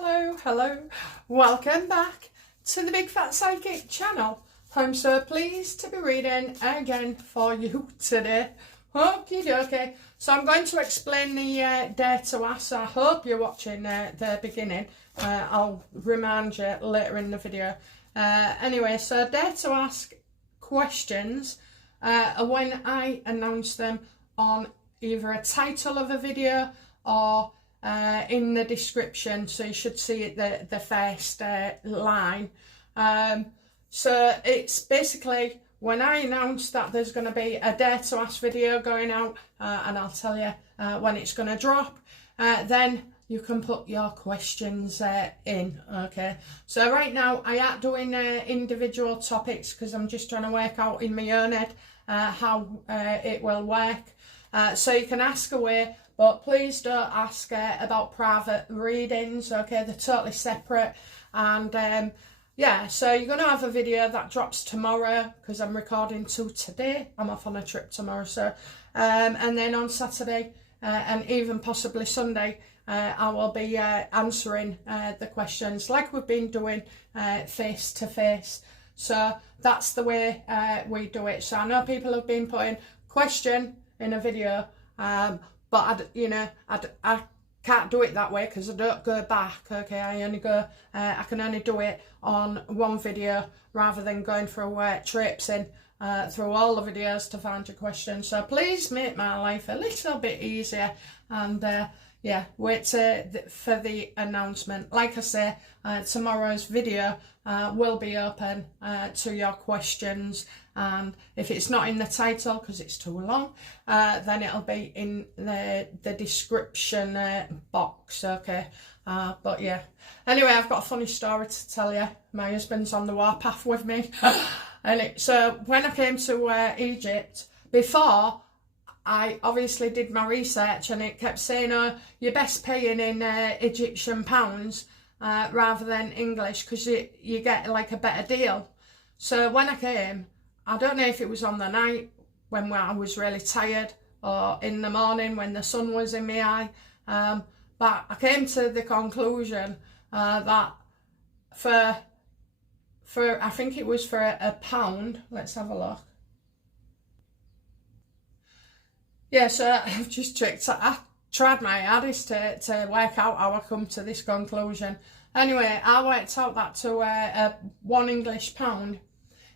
hello, welcome back to the Big Fat Psychic channel. I'm so pleased to be reading again for you today. Okie dokie. So I'm going to explain the dare to ask. I hope you're watching the beginning. I'll remind you later in the video. Anyway, so dare to ask questions are when I announce them on either a title of a video or in the description, so you should see it the first line. So it's basically when I announce that there's going to be a dare to ask video going out, and I'll tell you when it's going to drop, then you can put your questions in. Okay, so right now I am doing individual topics because I'm just trying to work out in my own head how it will work. So you can ask away, but please don't ask about private readings, okay? They're totally separate. And yeah, so you're going to have a video that drops tomorrow because I'm recording today. I'm off on a trip tomorrow. So, and then on Saturday and even possibly Sunday, I will be answering the questions like we've been doing face to face. So that's the way we do it. So I know people have been putting question in a video, but I can't do it that way because I don't go back. Okay, I can only do it on one video rather than going through trips in through all the videos to find your questions. So please make my life a little bit easier, and yeah, wait for the announcement. Like I say, tomorrow's video will be open to your questions, and if it's not in the title because it's too long, then it'll be in the description box. Okay, but yeah, anyway, I've got a funny story to tell you. My husband's on the warpath with me. And so when I came to Egypt, before I obviously did my research, and it kept saying, oh, you're best paying in Egyptian pounds rather than English because you get like a better deal. So when I came, I don't know if it was on the night when I was really tired or in the morning when the sun was in my eye, but I came to the conclusion that for I think it was for a pound. Let's have a look. Yeah, so I've just tricked. I tried my hardest to work out how I come to this conclusion. Anyway, I worked out that to one English pound,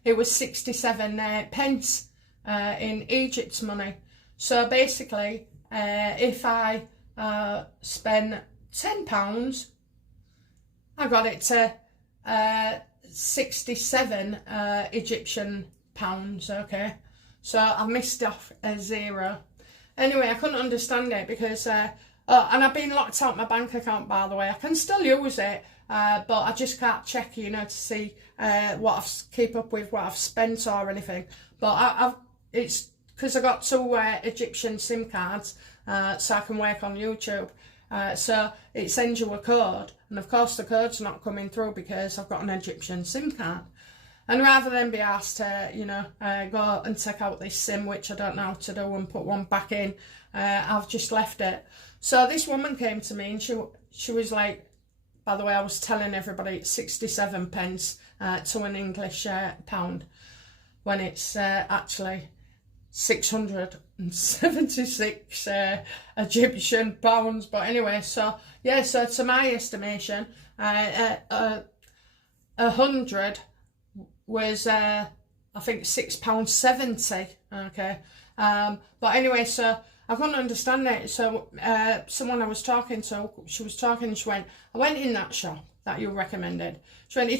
it was 67 pence in Egypt's money. So basically, if I spend £10, I got it to 67 Egyptian pounds. Okay, so I missed off a zero. Anyway, I couldn't understand it because, and I've been locked out my bank account, by the way. I can still use it, but I just can't check, to see what I've keep up with what I've spent or anything. But it's because I got two Egyptian SIM cards, so I can work on YouTube. So it sends you a code, and of course the code's not coming through because I've got an Egyptian SIM card. And rather than be asked to, go and take out this SIM, which I don't know how to do, and put one back in, I've just left it. So this woman came to me and she was like, by the way, I was telling everybody it's 67 pence to an English pound, when it's actually 676 Egyptian pounds. But anyway, so yeah, so to my estimation, 100 was I think £6.70. Okay, but anyway, so I couldn't understand it. So someone I was talking to, she went, I went in that shop that you recommended. She went, he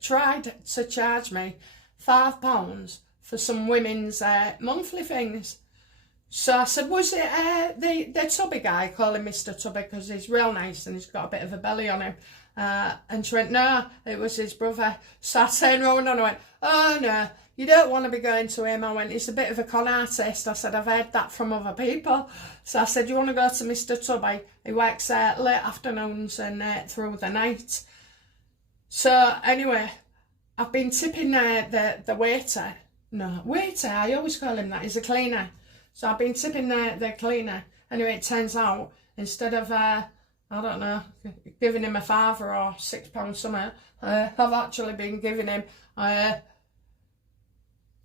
tried to charge me £5 for some women's monthly things. So I said, was it the Tubby guy? Call him Mr. Tubby because he's real nice and he's got a bit of a belly on him. And she went, no, it was his brother. So I turned around and I went, oh no, you don't want to be going to him. I went, he's a bit of a con artist. I said, I've heard that from other people. So I said, you want to go to Mr. Tubby? He works late afternoons and through the night. So anyway, I've been tipping the waiter. No, waiter, I always call him that. He's a cleaner. So I've been tipping the cleaner. Anyway, it turns out, instead of I don't know, giving him a £5 or £6 something. I've actually been giving him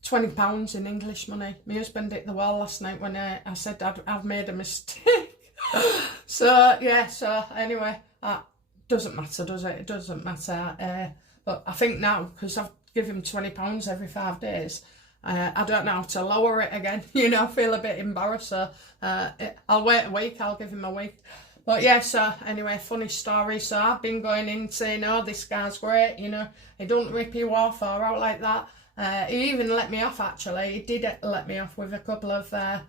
£20 in English money. My husband hit the wall last night when I said I've made a mistake. So yeah, so anyway, doesn't matter, does it? It doesn't matter. But I think now, because I've given him £20 every 5 days, I don't know how to lower it again. You know, I feel a bit embarrassed. So I'll wait a week. I'll give him a week. But yeah, so anyway, funny story. So I've been going in saying, oh, this guy's great, you know, he don't rip you off or out like that. He even let me off, actually. He did let me off with a couple of, I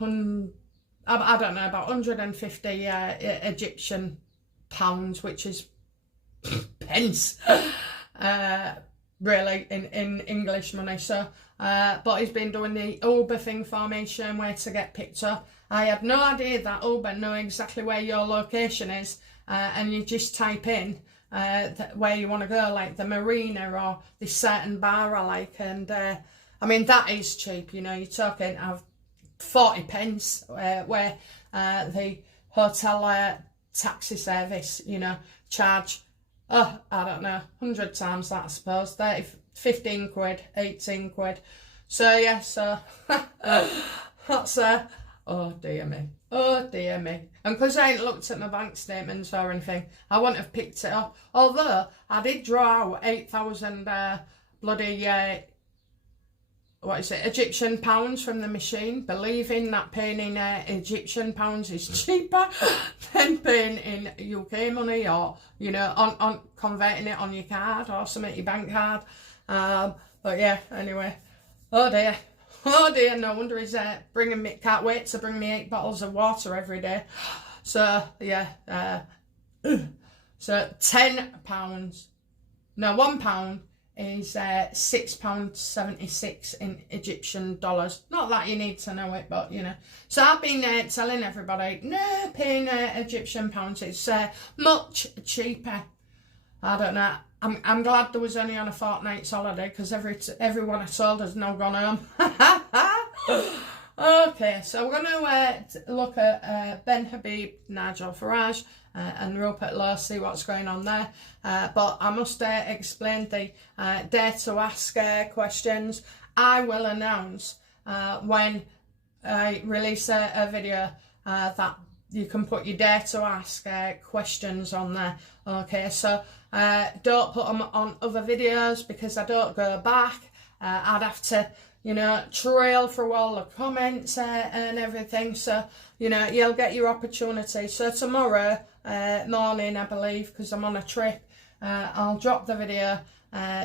don't know, about 150 Egyptian pounds, which is pence, really, in English money. So, but he's been doing the Uber thing for me, showing where to get picked up. I had no idea that Uber know exactly where your location is, and you just type in where you want to go, like the marina or this certain bar I like, and I mean, that is cheap, you know. You're talking of 40 pence, where the hotel taxi service, you know, charge, I don't know, 100 times that, I suppose, 15 quid, 18 quid. So yeah, so that's oh dear me, oh dear me. And because I ain't looked at my bank statements or anything, I wouldn't have picked it up. Although I did draw out 8,000 bloody what is it, Egyptian pounds from the machine, believing that paying in Egyptian pounds is cheaper than paying in UK money, or, you know, on converting it on your card or something, your bank card. But yeah, anyway, oh dear, no wonder he's bringing me, can't wait to bring me 8 bottles of water every day. So yeah, so £10, no, £1 is £6.76 in Egyptian dollars. Not that you need to know it, but you know. So I've been telling everybody, no, paying Egyptian pounds, it's much cheaper. I don't know. I'm glad there was only on a fortnight's holiday, because everyone I told has now gone home. Okay, so we're going to look at Ben Habib, Nigel Farage, and Rupert Low, see what's going on there. But I must explain the dare to ask questions. I will announce when I release a video that you can put your dare to ask questions on there. Okay, so don't put them on other videos, because I don't go back. I'd have to, you know, trail through all the comments and everything. So, you know, you'll get your opportunity. So tomorrow morning, I believe, because I'm on a trip, I'll drop the video,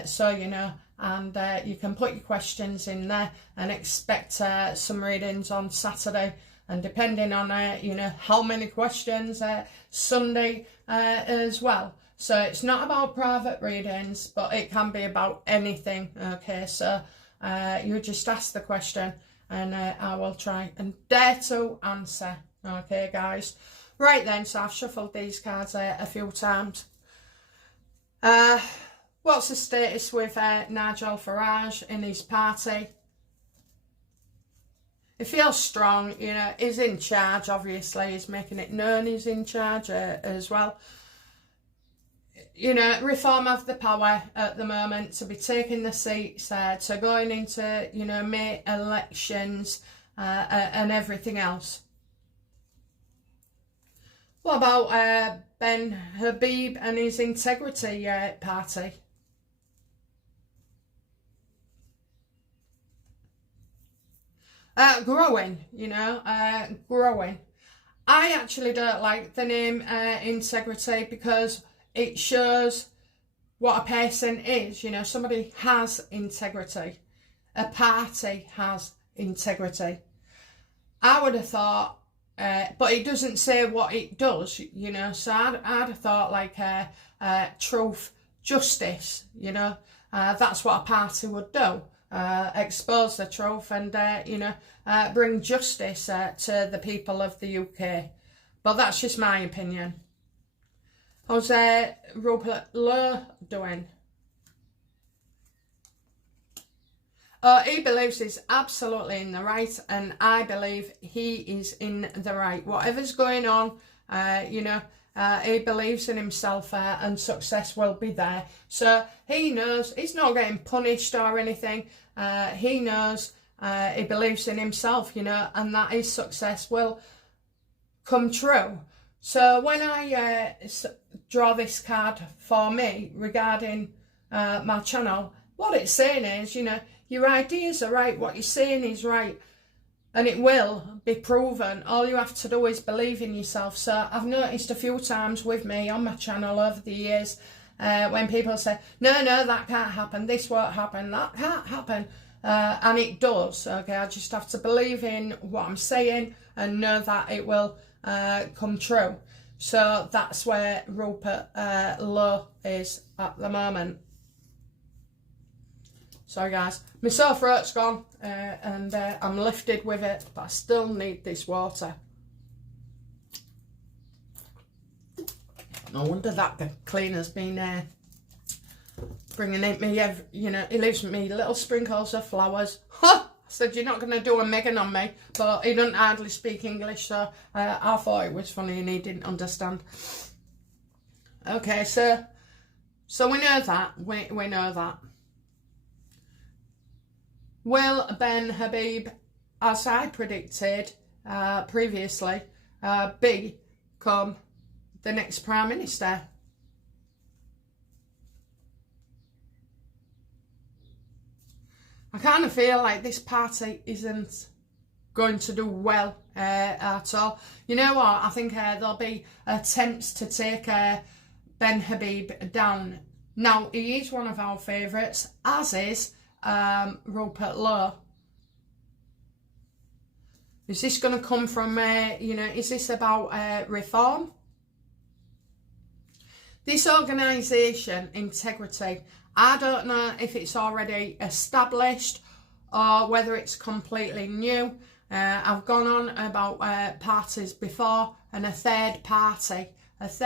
so you know, and you can put your questions in there and expect some readings on Saturday. And depending on, you know, how many questions, Sunday as well. So it's not about private readings, but it can be about anything. Okay, so you just ask the question, and I will try and dare to answer. Okay, guys. Right then, so I've shuffled these cards a few times. What's the status with Nigel Farage in his party? He feels strong, you know, he's in charge, obviously. He's making it known he's in charge as well. You know, Reform have the power at the moment to be taking the seats, to going into, you know, May elections and everything else. What about Ben Habib and his Integrity Party? Growing, you know, growing. I actually don't like the name Integrity, because it shows what a person is. You know, somebody has integrity. A party has integrity. I would have thought, but it doesn't say what it does, you know, so I'd have thought like truth, justice, you know, that's what a party would do. Expose the truth and, you know, bring justice to the people of the UK. But that's just my opinion. How's Rupert Low doing? He believes he's absolutely in the right, and I believe he is in the right. Whatever's going on You know, he believes in himself, and success will be there. So he knows he's not getting punished or anything. He knows, he believes in himself, you know, and that his success will come true. So when I draw this card for me regarding my channel, what it's saying is, you know, your ideas are right, what you're saying is right, and it will be proven. All you have to do is believe in yourself. So I've noticed a few times with me on my channel over the years, when people say, no, that can't happen, this won't happen, that can't happen, and it does. Okay, I just have to believe in what I'm saying and know that it will come true. So that's where Rupert Low is at the moment. Sorry guys, my sore throat's gone, and I'm lifted with it, but I still need this water. No wonder that cleaner's been bringing it me, you know, he leaves me little sprinkles of flowers. I said, you're not going to do a Megan on me, but he doesn't hardly speak English, so I thought it was funny and he didn't understand. Okay, so we know that, we know that. Will Ben Habib, as I predicted previously, become the next Prime Minister? I kind of feel like this party isn't going to do well at all. You know what? I think there'll be attempts to take Ben Habib down. Now, he is one of our favourites, as is Rupert Low. Is this going to come from, you know, is this about reform? This organisation, Integrity, I don't know if it's already established or whether it's completely new. I've gone on about parties before, and a third party, but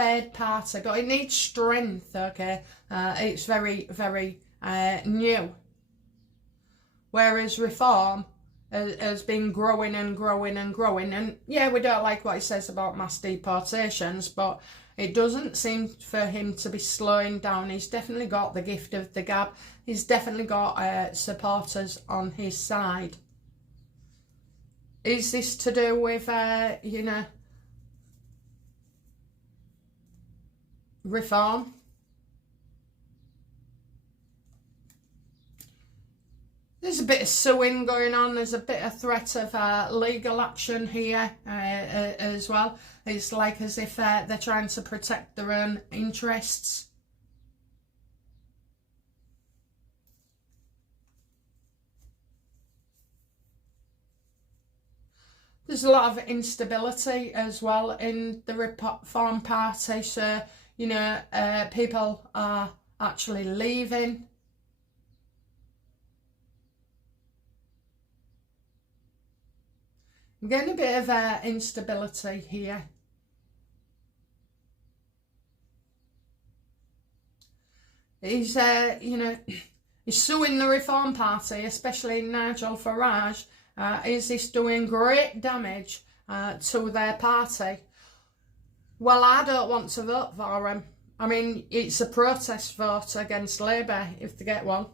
it needs strength, okay? It's very, very new. Whereas reform has been growing and growing and growing. And yeah, we don't like what he says about mass deportations, but it doesn't seem for him to be slowing down. He's definitely got the gift of the gab. He's definitely got supporters on his side. Is this to do with, you know, reform? There's a bit of suing going on. There's a bit of threat of legal action here as well. It's like as if they're trying to protect their own interests. There's a lot of instability as well in the Reform Party. So, you know, people are actually leaving. I'm getting a bit of instability here. He's, you know, he's suing the Reform Party, especially Nigel Farage. Is this doing great damage to their party? Well, I don't want to vote for him. I mean, it's a protest vote against Labour if they get one.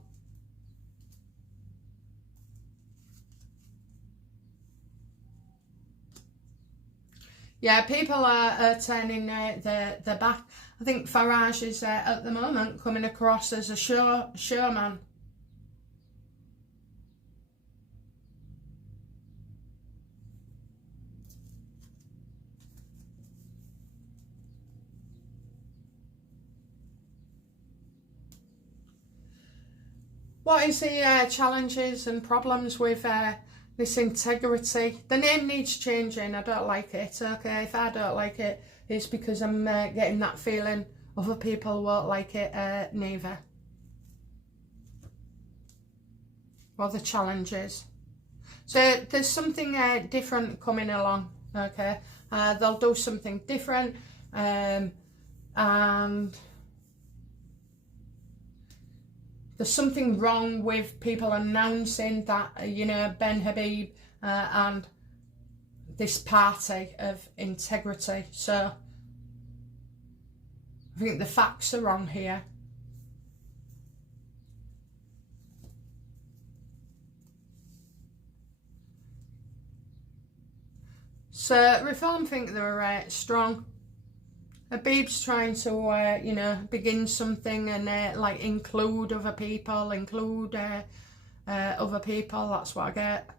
Yeah, people are turning their back. I think Farage is at the moment coming across as a showman. What is the challenges and problems with this Integrity? The name needs changing. I don't like it, okay? If I don't like it, it's because I'm getting that feeling other people won't like it neither. Or the challenges. So there's something different coming along, okay? They'll do something different, and there's something wrong with people announcing that, you know, Ben Habib and this party of Integrity. So I think the facts are wrong here. So Reform think they're strong. Habib's trying to, you know, begin something and like include other people, other people. That's what I get.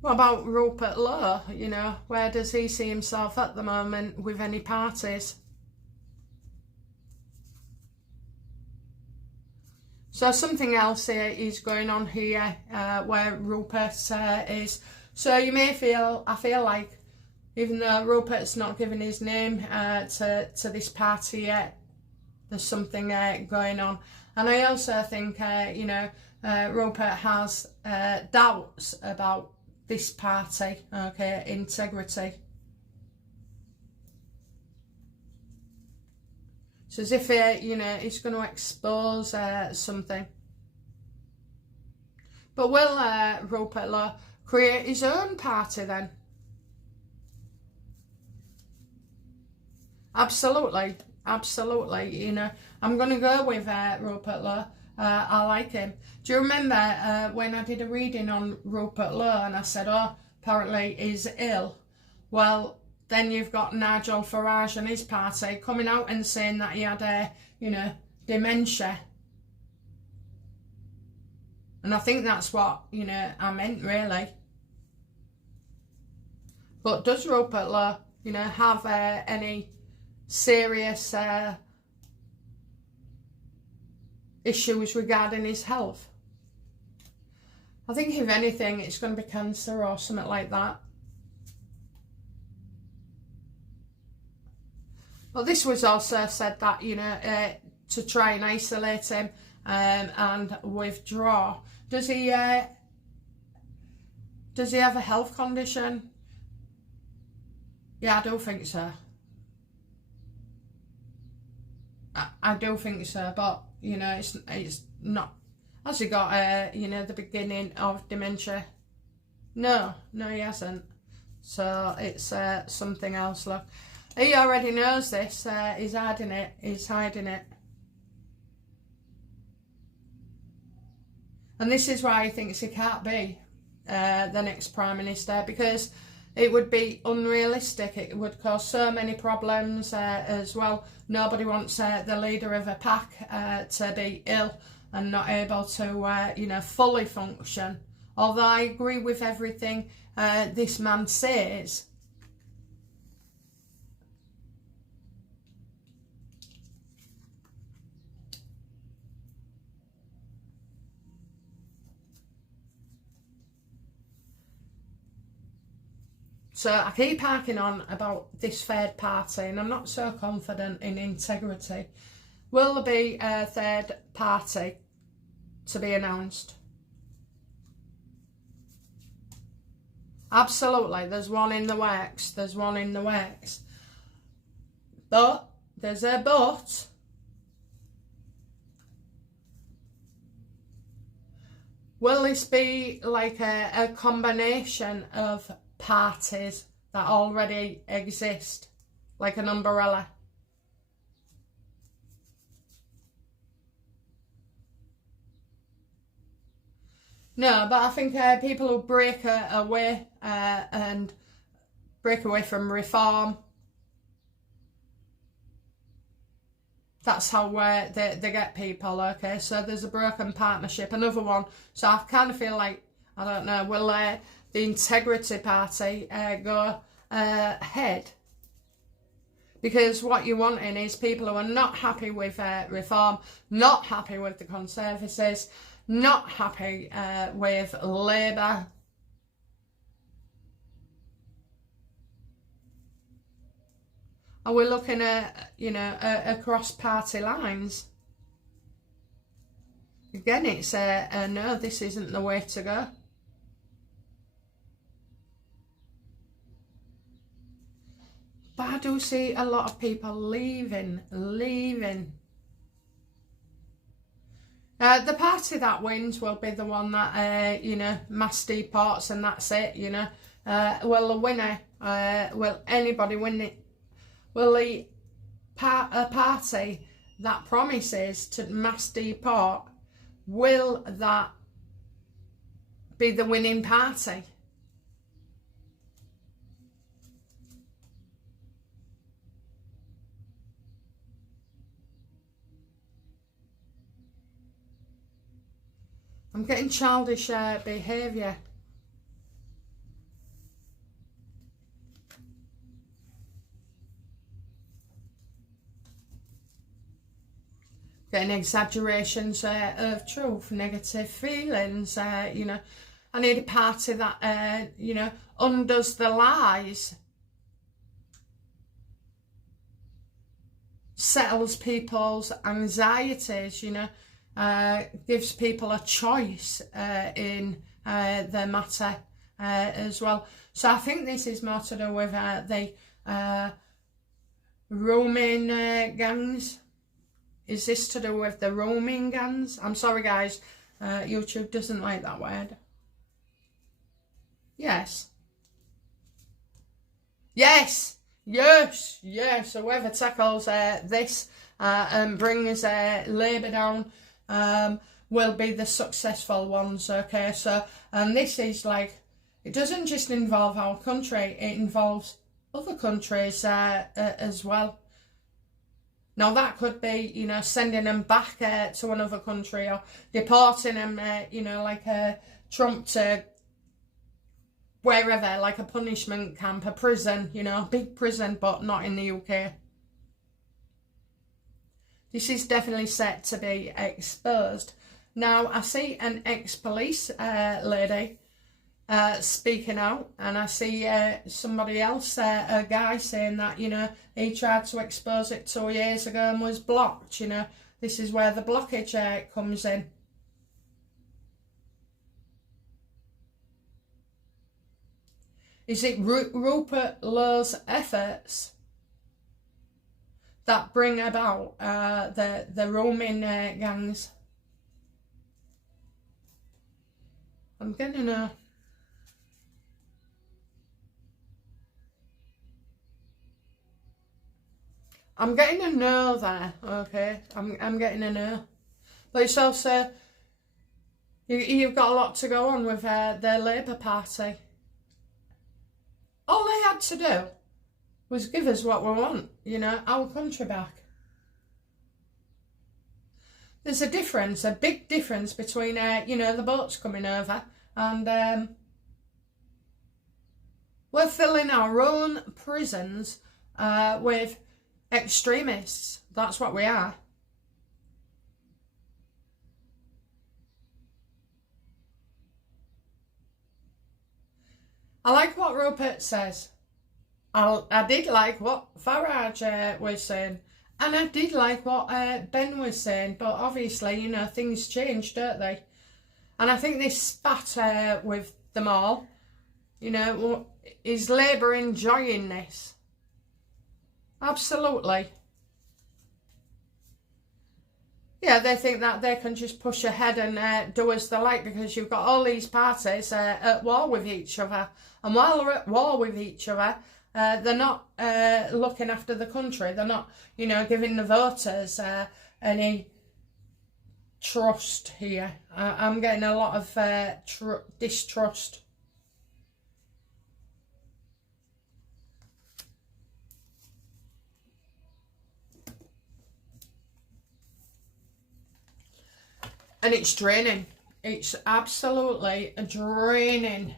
What about Rupert Low? You know, where does he see himself at the moment with any parties? So something else is going on here where Rupert is. So you may feel, I feel like, even though Rupert's not given his name to this party yet, there's something going on. And I also think, you know, Rupert has doubts about this party, okay, integrity. It's as if, you know, he's going to expose something. But will Rupert Low create his own party then? Absolutely, absolutely. You know, I'm going to go with Rupert Low. I like him. Do you remember when I did a reading on Rupert Low and I said, oh, apparently he's ill? Well, then you've got Nigel Farage and his party coming out and saying that he had, you know, dementia. And I think that's what, you know, I meant really. But does Rupert Low, you know, have any serious issues regarding his health? I think if anything it's going to be cancer or something like that. Well, this was also said that, you know, to try and isolate him and withdraw. Does he have a health condition? Yeah, I do think so. I do think so, but you know, it's not. Has he got you know, the beginning of dementia? No, he hasn't. So it's something else. Look, he already knows this. He's hiding it. And this is why he thinks he can't be the next Prime Minister, because it would be unrealistic. It would cause so many problems as well. Nobody wants the leader of a pack to be ill and not able to, you know, fully function. Although I agree with everything this man says. So I keep harking on about this third party, and I'm not so confident in integrity. Will there be a third party to be announced? Absolutely, there's one in the works. But, there's a but. Will this be like a combination of parties that already exist, like an umbrella? No, but I think people who break away and break away from reform, that's how they get people, okay? So there's a broken partnership, another one. So I kind of feel like, I don't know, will the Integrity Party go ahead? Because what you're wanting is people who are not happy with reform, not happy with the Conservatives, not happy with Labour. Are we looking at, you know, across party lines? Again, it's no, this isn't the way to go. But I do see a lot of people leaving. The party that wins will be the one that, you know, mass deports and that's it, you know. Will the winner, will anybody win it? will a party that promises to mass deport, will that be the winning party? I'm getting childish behaviour. Getting exaggerations of truth, negative feelings, you know. I need a party that, you know, undoes the lies, settles people's anxieties, you know, gives people a choice in the matter as well. So I think this is more to do with the roaming gangs. Is this to do with the roaming gangs? I'm sorry guys, YouTube doesn't like that word. Yes. Yes. Yes. Yes. So whoever tackles this and brings Labour down will be the successful ones, okay? So, and this is like, it doesn't just involve our country, it involves other countries as well. Now that could be, you know, sending them back to another country, or deporting them, you know, like Trump to wherever, like a punishment camp, a prison, you know, a big prison, but not in the UK. This is definitely set to be exposed. Now, I see an ex-police lady speaking out, and I see somebody else, a guy, saying that, you know, he tried to expose it 2 years ago and was blocked, you know. This is where the blockage comes in. Is it Rupert Low's efforts that bring about the roaming gangs? I'm getting a... I'm getting a no there, okay? I'm getting a no. But it's also, you've got a lot to go on with the Labour Party. All they had to do was give us what we want, you know, our country back. There's a difference, a big difference between, you know, the boats coming over and we're filling our own prisons with extremists. That's what we are. I like what Rupert says. I did like what Farage was saying. And I did like what Ben was saying. But obviously, you know, things change, don't they? And I think this spat with them all, you know, is Labour enjoying this? Absolutely. Yeah, they think that they can just push ahead and do as they like, because you've got all these parties at war with each other. And while they're at war with each other, they're not looking after the country. They're not, you know, giving the voters any trust here. I'm getting a lot of distrust. And it's draining. It's absolutely draining.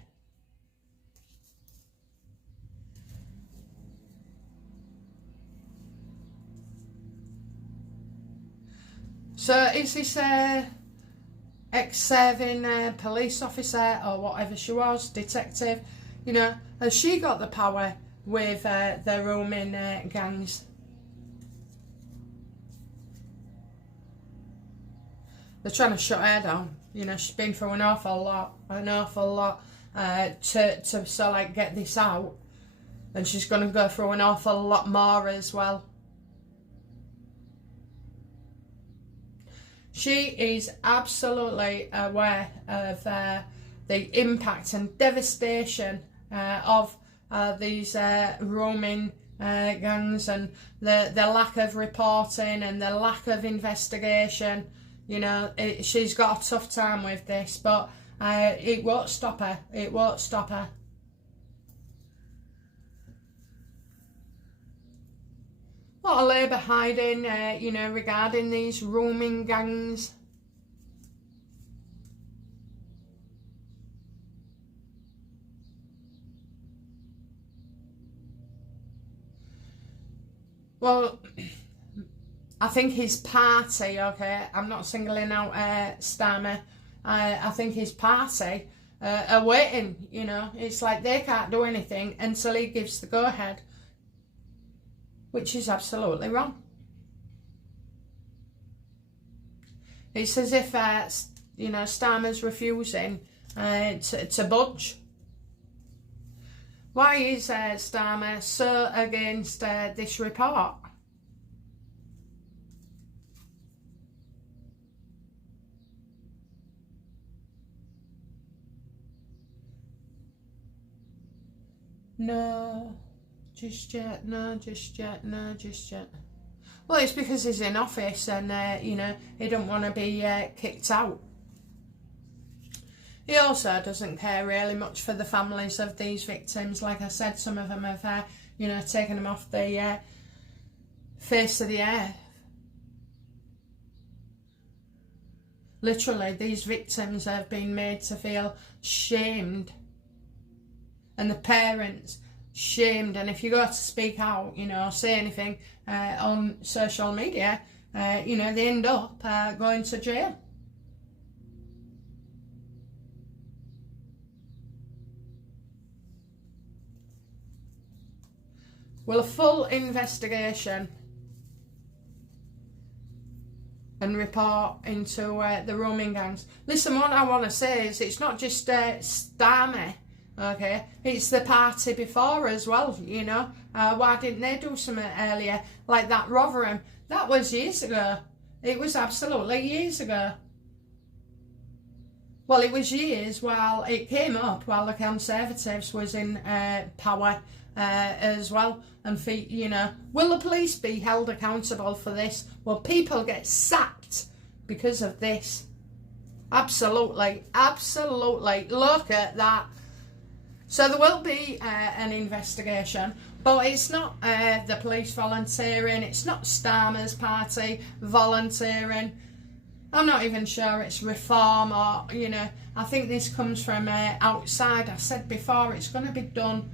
So is this ex-serving police officer or whatever she was, detective, you know, has she got the power with the roaming gangs? They're trying to shut her down. You know, she's been through an awful lot to so like get this out, and she's going to go through an awful lot more as well. She is absolutely aware of the impact and devastation of these roaming gangs, and the lack of reporting and the lack of investigation. You know, she's got a tough time with this, but it won't stop her. It won't stop her. A lot of Labour hiding, you know, regarding these roaming gangs. Well, I think his party, okay, I'm not singling out Starmer, I think his party are waiting, you know. It's like they can't do anything until he gives the go-ahead, which is absolutely wrong. It's as if, you know, Starmer's refusing to budge. Why is Starmer so against this report? No, just yet, no, just yet, no, just yet. Well, it's because he's in office and, you know, he don't want to be kicked out. He also doesn't care really much for the families of these victims. Like I said, some of them have, you know, taken them off the face of the earth. Literally, these victims have been made to feel shamed. And the parents shamed. And if you go to speak out, you know, say anything on social media, you know, they end up going to jail. Well, a full investigation and report into the roaming gangs. Listen, what I want to say is it's not just Starmer, okay? It's the party before as well, you know. Why didn't they do something earlier? Like that Rotherham, that was years ago. It was absolutely years ago. Well, it was years while it came up while the Conservatives was in power as well. And, for, you know, will the police be held accountable for this? Well, people get sacked because of this. Absolutely, absolutely. Look at that. So there will be an investigation, but it's not the police volunteering. It's not Starmer's party volunteering. I'm not even sure it's reform or, you know, I think this comes from outside. I said before, it's going to be done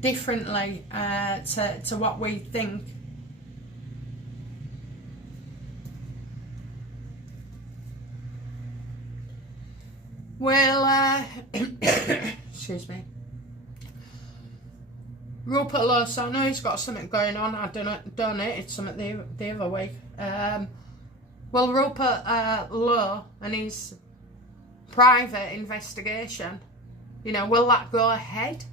differently to what we think. Well, excuse me. Rupert Low, so I know he's got something going on. I donated something the other week. Well, Rupert Low and his private investigation, you know, will that go ahead?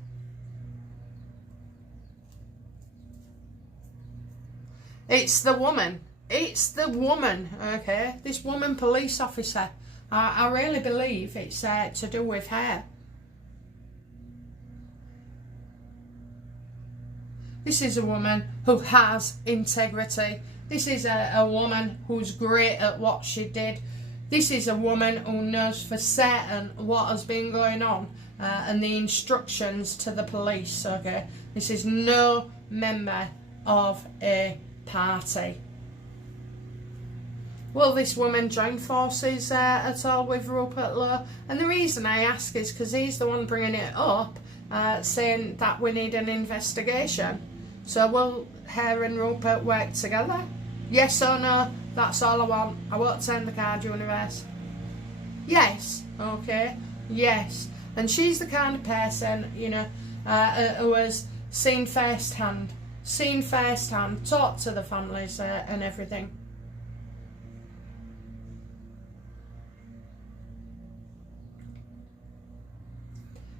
It's the woman. It's the woman, okay? This woman police officer. I really believe it's to do with her. This is a woman who has integrity. This is a woman who's great at what she did. This is a woman who knows for certain what has been going on and the instructions to the police, okay? This is no member of a party. Will this woman join forces at all with Rupert Low? And the reason I ask is because he's the one bringing it up, saying that we need an investigation. So will her and Rupert work together? Yes or no? That's all I want. I won't turn the card, universe. Yes. Okay. Yes. And she's the kind of person, you know, who has seen firsthand, talked to the families and everything.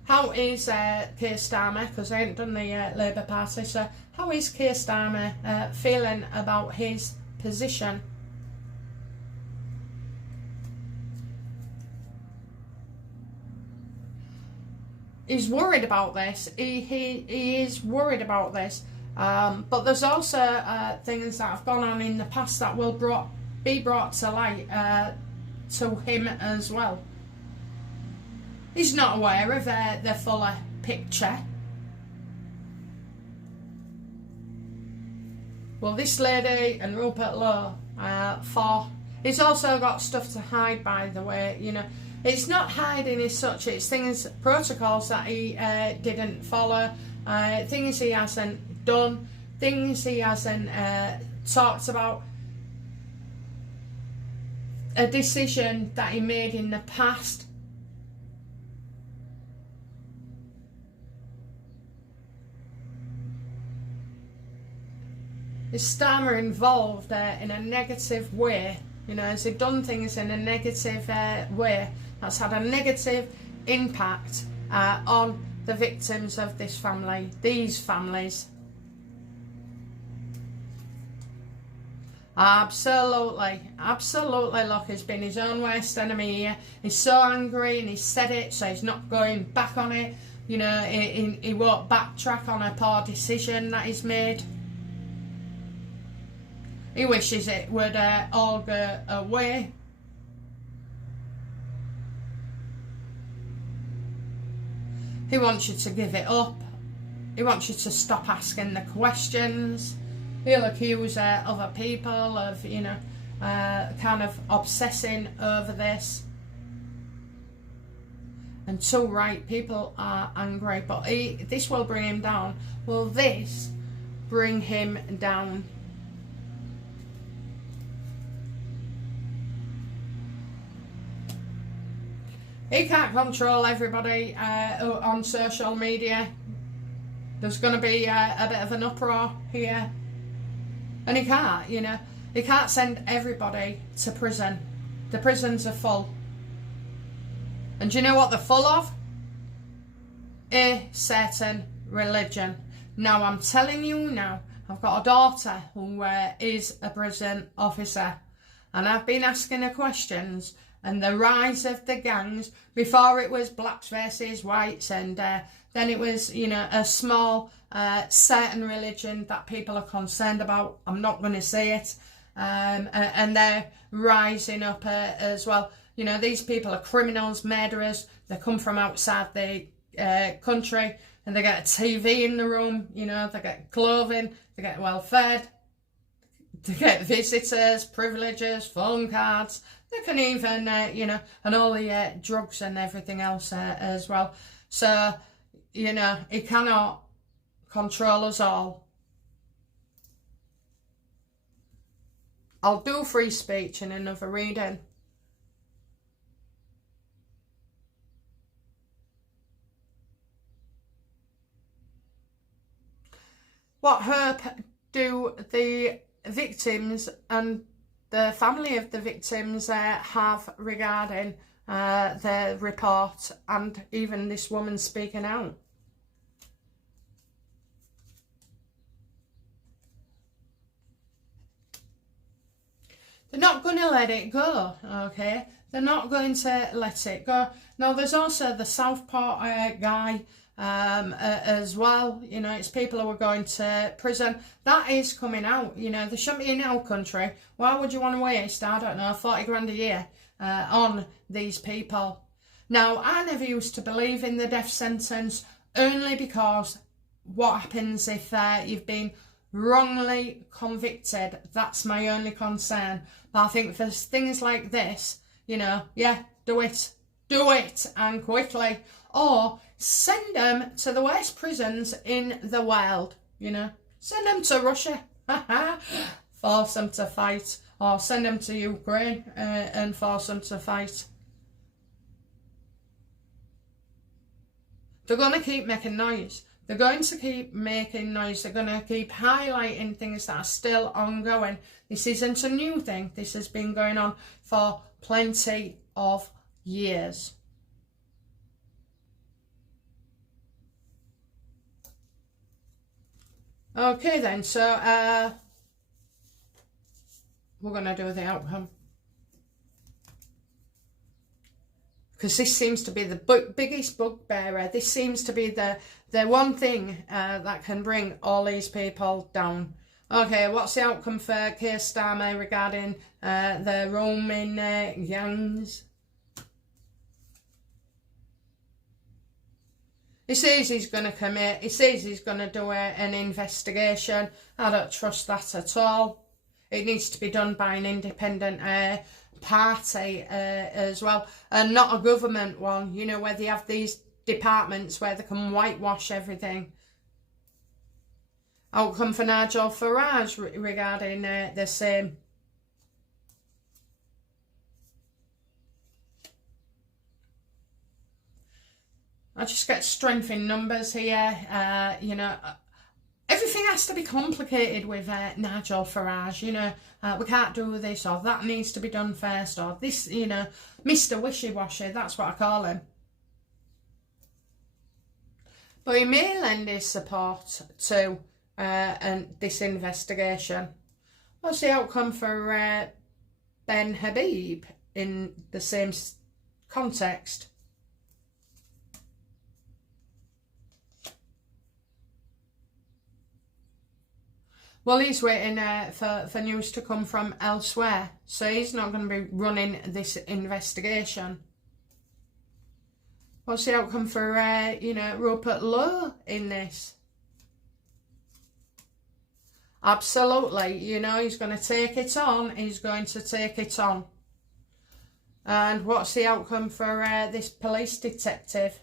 How is Keir Starmer, because I ain't done the Labour Party, so how is Keir Starmer feeling about his position? He's worried about this. He is worried about this. But there's also things that have gone on in the past that will be brought to light to him as well. He's not aware of the fuller picture. Well, this lady and Rupert Low, he's also got stuff to hide, by the way, you know. It's not hiding as such, it's things, protocols that he didn't follow, things he hasn't done, things he hasn't talked about, a decision that he made in the past. Is Starmer involved in a negative way? You know, has he done things in a negative way that's had a negative impact on the victims of this family, these families? Absolutely, absolutely. Look, he's been his own worst enemy here. He's so angry and he's said it, so he's not going back on it. You know, he won't backtrack on a poor decision that he's made. He wishes it would all go away. He wants you to give it up. He wants you to stop asking the questions. He'll accuse other people of, you know, kind of obsessing over this. And so, right, people are angry, but this will bring him down. Will this bring him down? He can't control everybody on social media. There's going to be a bit of an uproar here. And he can't, you know. He can't send everybody to prison. The prisons are full. And do you know what they're full of? A certain religion. Now, I'm telling you now, I've got a daughter who is a prison officer. And I've been asking her questions. And the rise of the gangs, before it was blacks versus whites, and then it was, you know, a small certain religion that people are concerned about. I'm not going to say it. And they're rising up as well. You know, these people are criminals, murderers. They come from outside the country, and they get a TV in the room, you know, they get clothing, they get well fed, they get visitors, privileges, phone cards. They can even, you know, and all the drugs and everything else as well. So, you know, he cannot control us all. I'll do free speech in another reading. What hope do the victims and the family of the victims have regarding the report and even this woman speaking out? They're not going to let it go, okay? They're not going to let it go. Now, there's also the Southport guy as well. You know, it's people who are going to prison. That is coming out. You know, they shouldn't be in our country. Why would you want to waste, I don't know, 40 grand a year on these people? Now, I never used to believe in the death sentence, only because what happens if you've been wrongly convicted? That's my only concern. But I think for things like this, you know, yeah, do it and quickly, or send them to the worst prisons in the world. You know, send them to Russia, force them to fight, or send them to Ukraine and force them to fight. They're going to keep making noise. They're going to keep making noise. They're going to keep highlighting things that are still ongoing. This isn't a new thing. This has been going on for plenty of years. Okay then, so we're going to do the outcome. Because this seems to be the biggest bugbearer. This seems to be the the one thing that can bring all these people down. Okay, what's the outcome for Keir Starmer regarding the roaming gangs? He says he's going to commit. He says he's going to do an investigation. I don't trust that at all. It needs to be done by an independent party as well, and not a government one, you know, where they have these departments where they can whitewash everything. Outcome for Nigel Farage regarding the same. I just get strength in numbers here. You know, everything has to be complicated with Nigel Farage. You know, we can't do this, or that needs to be done first, or this, you know, Mr. Wishy-Washy, that's what I call him. But he may lend his support to this investigation. What's the outcome for Ben Habib in the same context? Well, he's waiting for news to come from elsewhere, so he's not going to be running this investigation. What's the outcome for, you know, Rupert Low in this? Absolutely, you know, he's going to take it on. He's going to take it on. And what's the outcome for this police detective?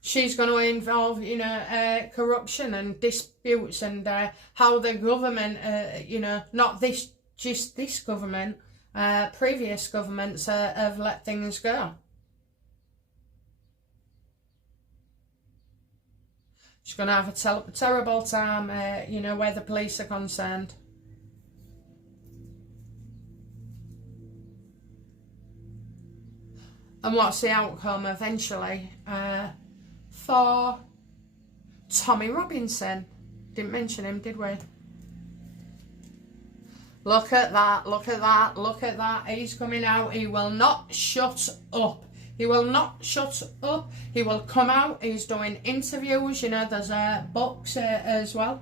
She's going to involve, you know, corruption and disputes, and how the government, you know, not this, just this government, previous governments have let things go. She's going to have a terrible time, you know, where the police are concerned. And what's the outcome eventually? For Tommy Robinson. Didn't mention him, did we? Look at that, look at that, look at that. He's coming out. He will not shut up. He will not shut up. He will come out. He's doing interviews. You know, there's books as well.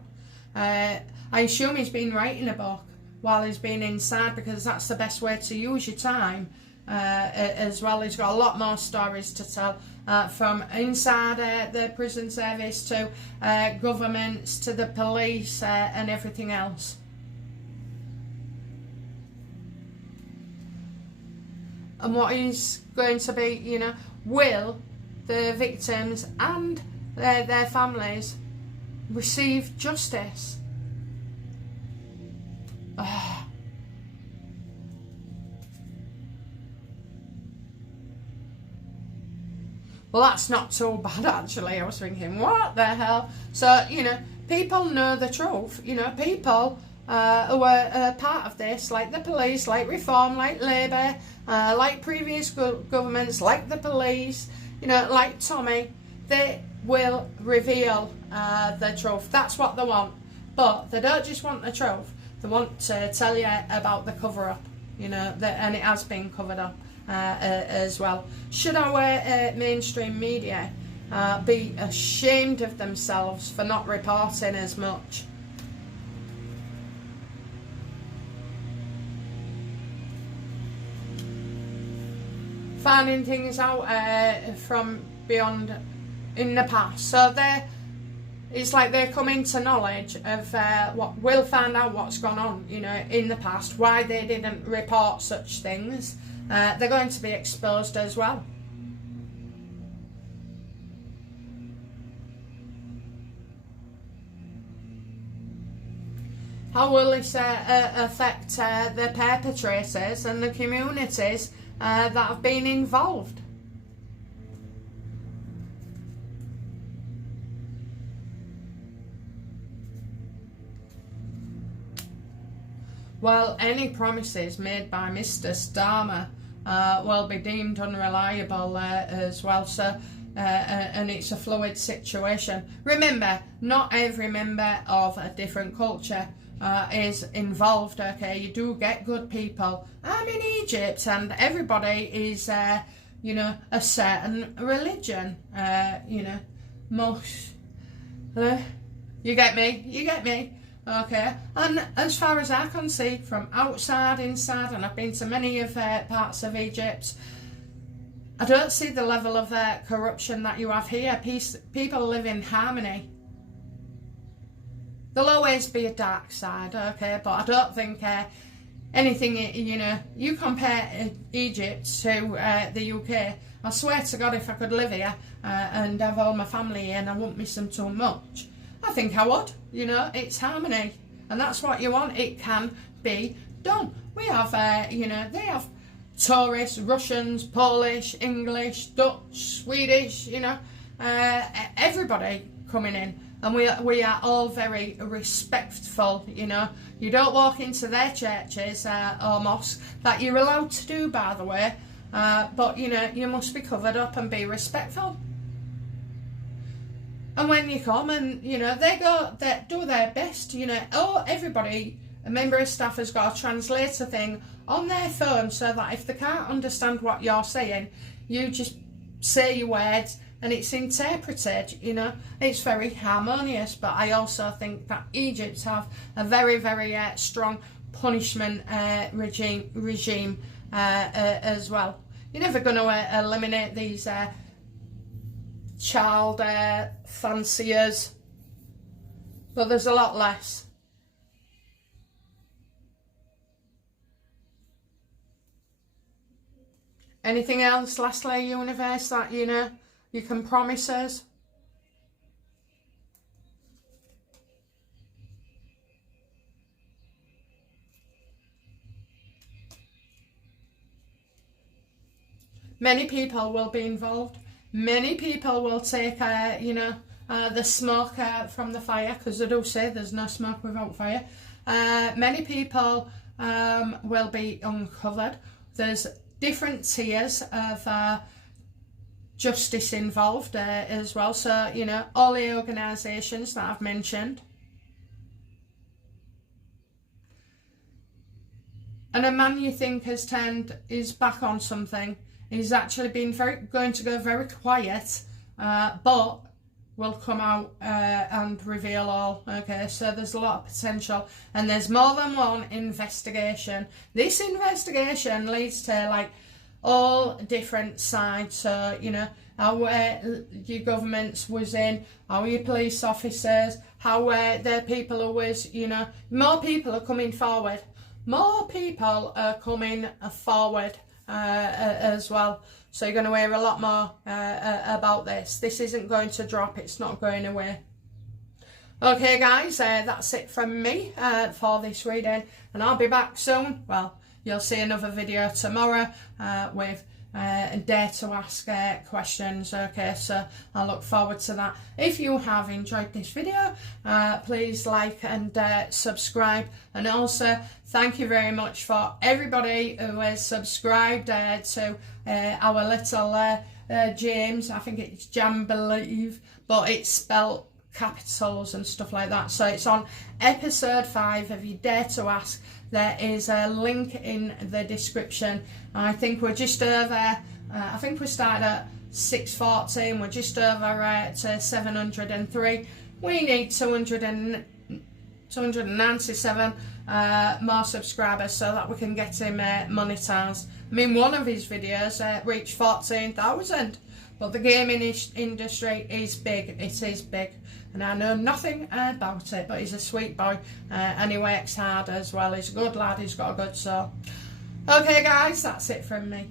I assume he's been writing a book while he's been inside, because that's the best way to use your time as well. He's got a lot more stories to tell. From inside the prison service to governments to the police and everything else. And what is going to be, you know, will the victims and their families receive justice? Oh. Well, that's not too bad, actually. I was thinking, what the hell? So, you know, people know the truth. You know, people who are part of this, like the police, like Reform, like Labour, like previous governments, like the police, you know, like Tommy, they will reveal the truth. That's what they want. But they don't just want the truth. They want to tell you about the cover-up, you know, and it has been covered up. As well. Should our mainstream media be ashamed of themselves for not reporting as much? Finding things out from beyond in the past. So it's like they're coming to knowledge of what we'll find out what's gone on, you know, in the past, why they didn't report such things. They're going to be exposed as well. How will this affect the perpetrators and the communities that have been involved? Well, any promises made by Mr. Starmer will be deemed unreliable as well. So, and it's a fluid situation. Remember, not every member of a different culture is involved. Okay, you do get good people. I'm in Egypt, and everybody is, you know, a certain religion. You know, most. You get me? You get me? Okay. And as far as I can see, from outside, inside, and I've been to many of parts of Egypt, I don't see the level of corruption that you have here. People live in harmony. There'll always be a dark side, okay, but I don't think anything, you know, you compare Egypt to the UK, I swear to God, if I could live here and have all my family here and I wouldn't miss them too much, I think I would. You know, it's harmony, and that's what you want. It can be done. We have, you know, they have tourists, Russians, Polish, English, Dutch, Swedish, you know, everybody coming in, and we are all very respectful. You know, you don't walk into their churches or mosques, that you're allowed to do, by the way, but you know, you must be covered up and be respectful. And when you come, and you know, they do their best, you know. Oh, everybody, a member of staff has got a translator thing on their phone, so that if they can't understand what you're saying, you just say your words and it's interpreted. You know, it's very harmonious. But I also think that Egypt have a very, very strong punishment regime as well. You're never going to eliminate these child fanciers, but there's a lot less. Anything else, lastly, universe, that you know you can promise us? Many people will be involved. Many people will take, you know, the smoke from the fire, because they do say there's no smoke without fire. Many people will be uncovered. There's different tiers of justice involved as well. So, you know, all the organisations that I've mentioned. And a man you think has turned his back on something, he's actually been going to go very quiet, but will come out and reveal all. Okay, so there's a lot of potential, and there's more than one investigation. This investigation leads to like all different sides. So you know how your governments was in, how your police officers, how their people are was. You know, more people are coming forward. More people are coming forward. As well, so you're going to hear a lot more about this. This isn't going to drop, it's not going away. Okay guys, that's it from me for this reading, and I'll be back soon. Well, you'll see another video tomorrow with dare to ask questions. Okay, so I look forward to that. If you have enjoyed this video, please like and subscribe, and also thank you very much for everybody who has subscribed to our little James. I think it's Jam Believe, but it's spelled capitals and stuff like that. So it's on episode 5 of You Dare to Ask. There is a link in the description. I think we're just over, I think we started at 614, we're just over to 703. We need 297 more subscribers so that we can get him monetized. I mean, one of his videos reached 14,000, but the gaming industry is big. It is big, and I know nothing about it, but he's a sweet boy, and he works hard as well. He's a good lad, he's got a good soul. Okay guys, that's it from me.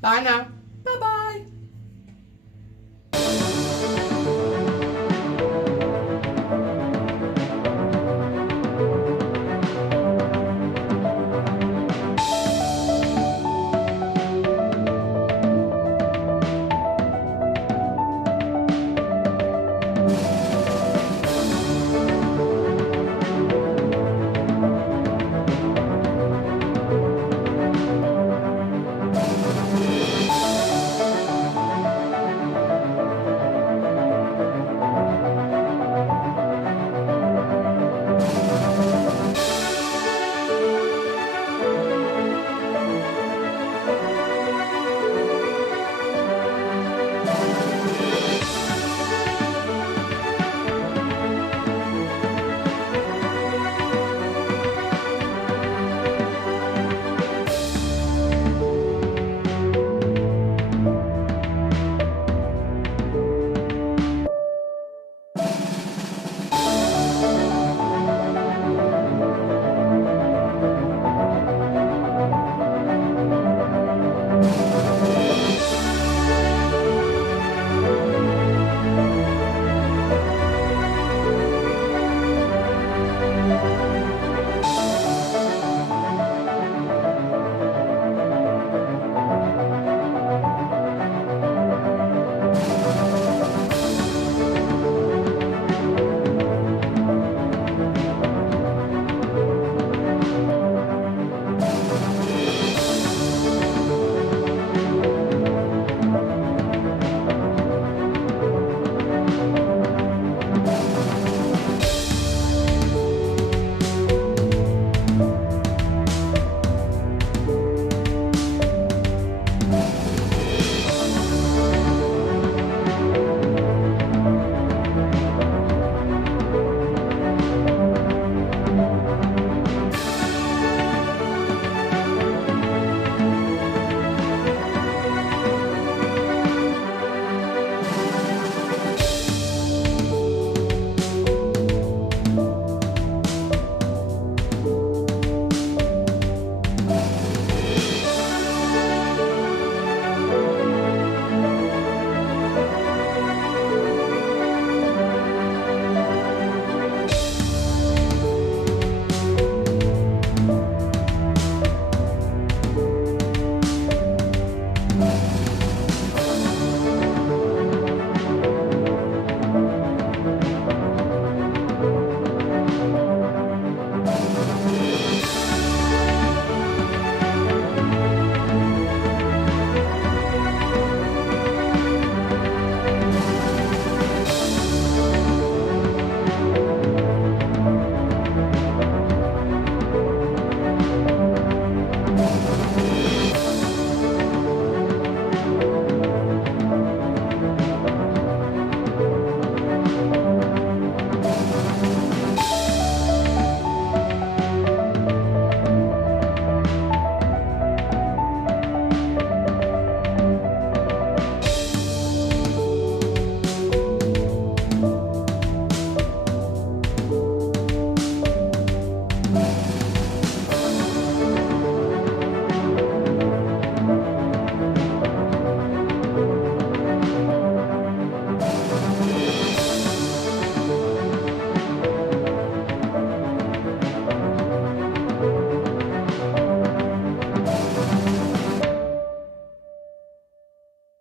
Bye now. Bye bye.